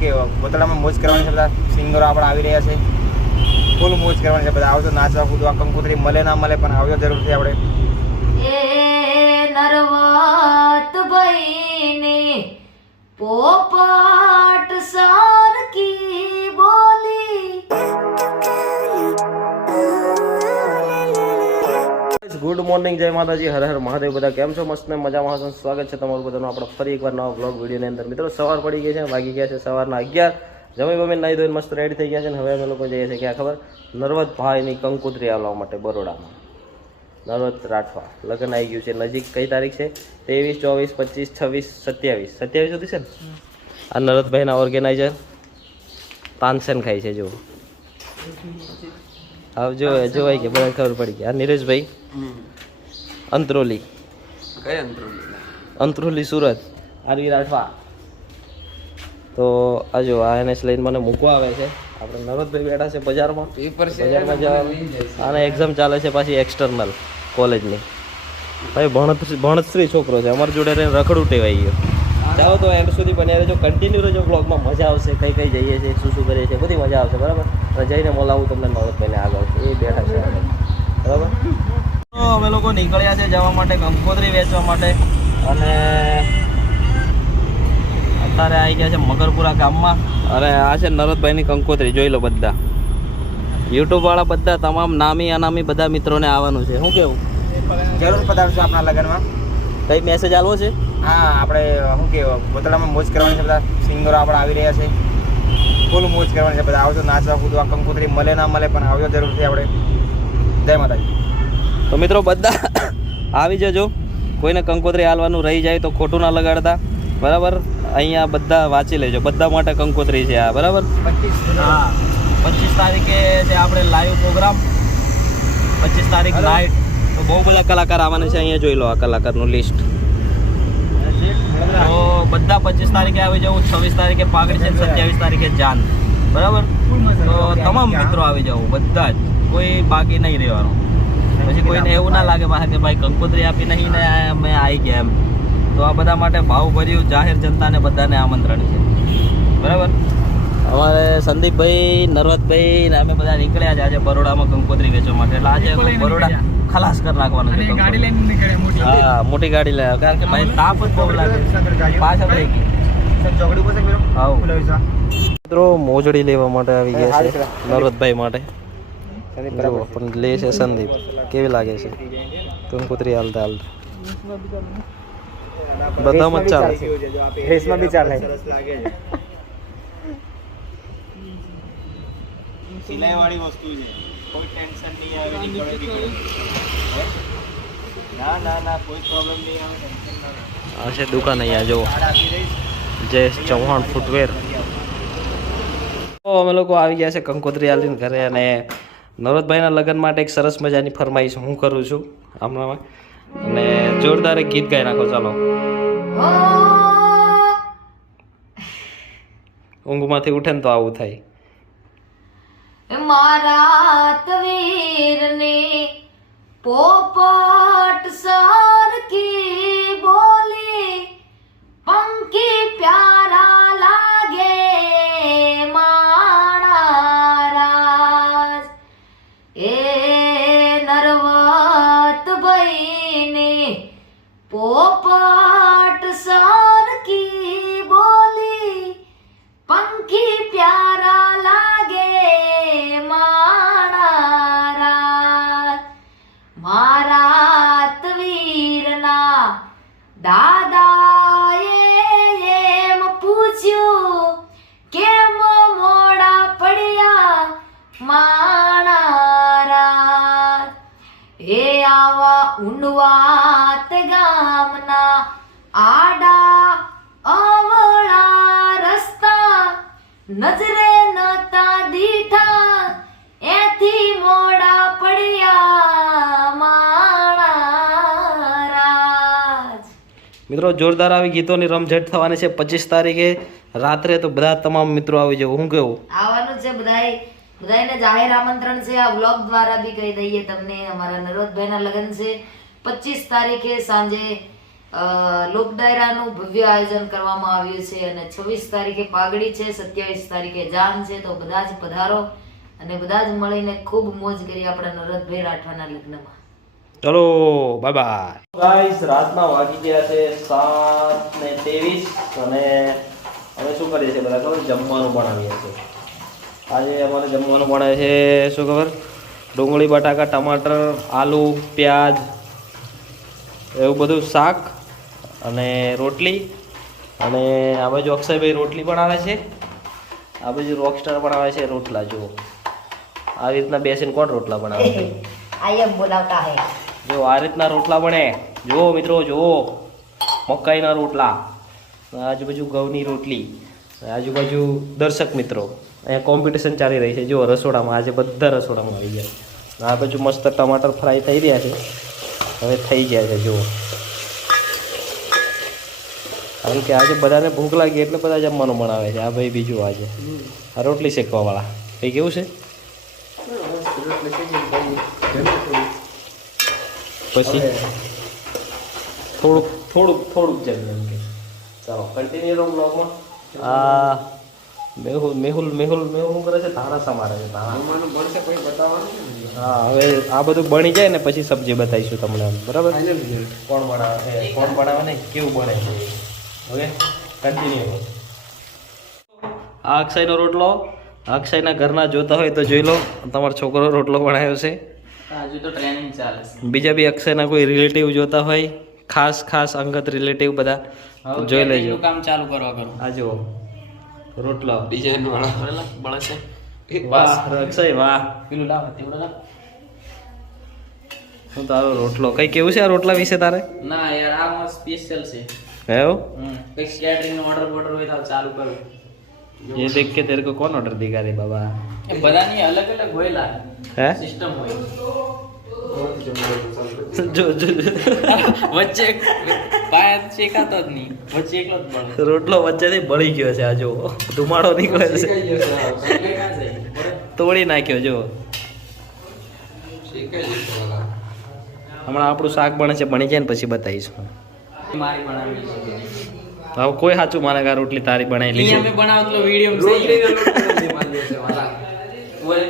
શું કે ગોતડામાં મોજ કરવાની છે, બધા સિંગરો આપણે આવી રહ્યા છે, ફૂલ મોજ કરવાની છે, બધા આવજો નાચવા કૂદવા. કંકોત્રી મળે ના મળે પણ આવજો જરૂરથી. આપણે એ નરવત બહીને પોપટ સારકી બોલી. ગુડ મોર્નિંગ, જય માતાજી, હર હર મહાદેવ. બધા કેમ છો? મસ્ત ને મજામાં હશો. સ્વાગત છે તમારું બધાનું આપણે ફરી એકવાર નવા બ્લોગ વિડીયોની અંદર. મિત્રો સવાર પડી ગઈ છે, વાગી ગયા છે સવારના 11. જમી બમી નાહી ધોઈને મસ્ત રેડી થઈ ગયા છે. હવે અમે લોકો જઈએ છીએ ક્યાં ખબર? નર્વદ ભાઈની કંકોત્રી આવવા માટે બરોડામાં. નર્વદ રાઠવા લગ્ન આવી ગયું છે નજીક. કઈ તારીખ છે? 23, 24, 25, 26, 27 સુધી છે ને. આ નર્વદભાઈના ઓર્ગેનાઇઝર તાનસેન ખાય છે. જો આવજો જોવાય કે બધા ખબર પડી ગઈ. આ નીરજભાઈ અંત્રોલી, અંત્રોલી સુરત, આરવી રાઠવા. તો આજો આ એનએસ લઈને મને મૂકવા આવે છે. આપણે નર્વદભાઈ બેઠા છે બજારમાં. બજારમાં જવાનું આને એક્ઝામ ચાલે છે પાછી એક્સટર્નલ કોલેજની. ભાઈ ભણતશ્રી છોકરો છે, અમારી જોડે રહીને રખડું ટેવાઈ ગયો. ચાલો તો એન્ડ સુધી બન્યા રહેજો, કન્ટિન્યુ રહેજો બ્લોગમાં. મજા આવશે, કઈ કઈ જઈએ છીએ, શું કરીએ છીએ, બધી મજા આવશે. બરાબર, જઈને બોલાવું તમને નર્વદભાઈને આગળ. એ બેઠા છે બરાબર. તો અમે લોકો નીકળ્યા છે જવા માટે કંકોત્રી વેચવા માટે. અને અત્યારે આવી ગયા છે મકરપુરા ગામમાં. અને આ છે નર્વદભાઈની કંકોત્રી. જોઈ લો બધા યુટ્યુબ વાળા, બધા તમામ નામી અનામી બધા મિત્રોને આવવાનું છે. શું કેવું? જરૂર પધારજો આપણા લગ્નમાં. કઈ મેસેજ આલવો છે? હા, આપણે શું કે ગોતડામાં મોજ કરવાની છે, બધા સિંગરો આપણે આવી રહ્યા છે, ફૂલ મોજ કરવાની છે, બધા આવજો નાચવા કૂદવા. કંકોત્રી મળે ના મળે પણ આવજો જરૂરથી. આપણે જય માતાજી. તો મિત્રો બધા આવી જજો. કોઈને કંકોત્રી આલવાનું રહી જાય તો ખોટું ના લગાડતા. બરાબર, અહીંયા બધા વાંચી લેજો. બધા માટે કંકોત્રી છે આ. બરાબર, 25 તારીખે છે આપણે લાઈવ પ્રોગ્રામ. 25 તારીખ નાઇટ. તો બહુ બધા કલાકાર આવવાના છે. અહીંયા જોઈ લો આ કલાકારનું લિસ્ટ. તો બધા 25 તારીખે આવી જવું. 26 તારીખે પાઘડી છે, 27 તારીખે જાન. બરાબર, તો તમામ મિત્રો આવી જવું, બધા જ, કોઈ બાકી નહીં રહેવાનું. પછી કોઈને એવું ના લાગે કે ભાઈ કંકોત્રી આપી નહીં ને અમે આવી ગયા એમ. તો આ બધા માટે ભાવ ભર્યું જાહેર જનતાને બધાને આમંત્રણ છે. બરાબર, અમારે સંદીપભાઈ, નર્વદભાઈ ને અમે બધા નીકળ્યા છે આજે બરોડામાં કંકોત્રી વેચવા માટે. એટલે આજે બરોડા ખલાસ કરી નાખવાનું છે. હા, મોટી ગાડી લે, કારણ કે ભાઈ તાપ જ બહુ લાગે. પાછળ રહી ગઈ. મિત્રો મોજડી લેવા માટે આવી ગયા છે નર્વદભાઈ માટે. પણ લે છે સંદીપ. કેવી લાગે છે કંકોત્રી હાલતા હાલતા? બધામાં જ ચાલે, ફેસમાં બી ચાલે. સિલાઈ વાળી વસ્તુ છે, કોઈ ટેન્શન નહીં આવે. ના કોઈ પ્રોબ્લેમ નહીં આવે. આ છે દુકાન. અહીંયા જો જયેશ ચૌહાણ ફૂટવેર. તો અમે લોકો આવી ગયા છે કંકોત્રી હાલીને ઘરે. અને નર્વદભાઈના લગ્ન માટે એક સરસ મજાની ફરમાઈશ હું કરું છું હમણાં. અને જોરદાર એક ગીત ગાઈ નાખો. ચાલો, ઊંઘમાંથી ઉઠે ને તો આવું થાય. મારા તવીરને પોપટ સારકી બોલી. પંખી પ્યારા લાગે માણા રાજ. એ નરવત બહીને પોપટ સારકી બોલી. પંખી પ્યારા લાગે માણા રાજ. મારા તવીરના દાદાએ એમ પૂછ્યું, કેમ મોડા પડ્યા માણા રાજ. એ આવા ઊંડવાત ગામના આડા અવળા રસ્તા નજરે નતા દીઠા. એથી મોડા પડ્યા માણા રાજ. મિત્રો જોરદાર આવી ગીતોની રમઝટ થવાની છે 25 તારીખે રાત્રે. તો બધા તમામ મિત્રો આવી જવું. હું કેવું? આવવાનું છે બધાને જાહેર આમંત્રણ છે. આ વ્લોગ દ્વારા બી કહી દઈએ તમને, અમારા નર્વદભાઈના લગ્ન છે 25 તારીખે સાંજે લોક ડાયરાનું ભવ્ય આયોજન કરવામાં આવ્યું છે અને 26 તારીખે પાઘડી છે, 27 તારીખે જાન છે. તો બધા જ પધારો અને બધા જ મળીને ખૂબ મોજ કરી આપણા નરદભાઈ રાઠવાના લગ્નમાં. ચલો બાય બાય ગાઈસ. રાતના વાગી ગયા છે 7:23 અને અમે શું કરીએ છીએ બધા ખબર? જમવાનું બનાવીએ છીએ. આજે અમારે જમવાનું બનાવે છે શું ખબર? ડુંગળી, બટાકા, ટમાટર, આલુ, પ્યાજ એવું બધું શાક અને રોટલી. અને આ બાજુ અક્ષયભાઈ રોટલી બનાવે છે, આ બાજુ રોકસ્ટાર બનાવે છે રોટલા. જુઓ આવી રીતના બેસીને કોણ રોટલા બનાવે છે? આઈ એમ બોલાવતા હે. જો આ રીતના રોટલા બને. જુઓ મિત્રો, જુઓ મકાઈના રોટલા, આજુબાજુ ઘઉંની રોટલી, આજુબાજુ દર્શક મિત્રો અહીંયા કોમ્પિટિશન ચાલી રહી છે. જુઓ રસોડામાં આજે બધા રસોડામાં આવી ગયા. આ બાજુ મસ્ત ટમાટર ફ્રાય થઈ રહ્યા છે, હવે થઈ ગયા છે. જુઓ કારણ કે આજે બધાને ભૂખ લાગી એટલે બધા જમવાનું બનાવે છે. આ ભાઈ બીજું આજે આ રોટલી શેકવાવાળા કંઈ કેવું છે? પછી થોડુંક જમીએ એમ કે. ચાલો કન્ટિન્યુ રહો બ્લોગમાં. આ મેહુલ શું કરે છે? ધાણા સમારે છે. હા, હવે આ બધું બની જાય ને પછી સબ્જી બતાવીશું તમને, બરાબર? કોણ બનાવે છે, કોણ બનાવે ને કેવું બને છે. Okay, continue. આ અક્ષયનો રોટલો, અક્ષયના ઘરના જોતા હોય તો જોઈ લો, તમારો છોકરો રોટલો બનાવ્યો છે. હજુ તો ટ્રેનિંગ ચાલે છે. બીજા બી અક્ષયના કોઈ રિલેટિવ જોતા હોય, ખાસ અંગત રિલેટિવ બધા તો જોઈ લેજો. કામ ચાલુ કરવા કરો. આ જુઓ રોટલો ડિઝાઇન વાળા બળે છે. વાહ અક્ષય વાહ. પેલું લાવ, તેવડો લાવ. શું તારો રોટલો કઈ કેવું છે આ રોટલા વિશે તારે? ના યાર, આ મસ્ત સ્પેશિયલ છે. એવું? કઈ કેટરિંગ નો ઓર્ડર હોય તો ચાલુ કરું. ये देख के तेरे को कौन ऑर्डर देगा रे बाबा? એ બધાની અલગ અલગ હોય લા है સિસ્ટમ હોય. जो વચ્ચે પાયા શેકાતો જ નહીં, વચ્ચે એકલો જ બળે. રોટલો વચ્ચેથી બળી ગયો છે. આ જો ધુમાડો નીકળે છે, એટલે ક્યાં જાય? બળે. તોડી નાખ્યો. જો હમણાં આપણું શાક બને છે, બની જાય ને પછી બતાવીશું. મારી બનાવી છે. હવે કોઈ સાચું માને કે આ રોટલી તારી બનાવેલી અહીંયા છે. મેં બનાવતો વિડિયો માં સહી. ઓય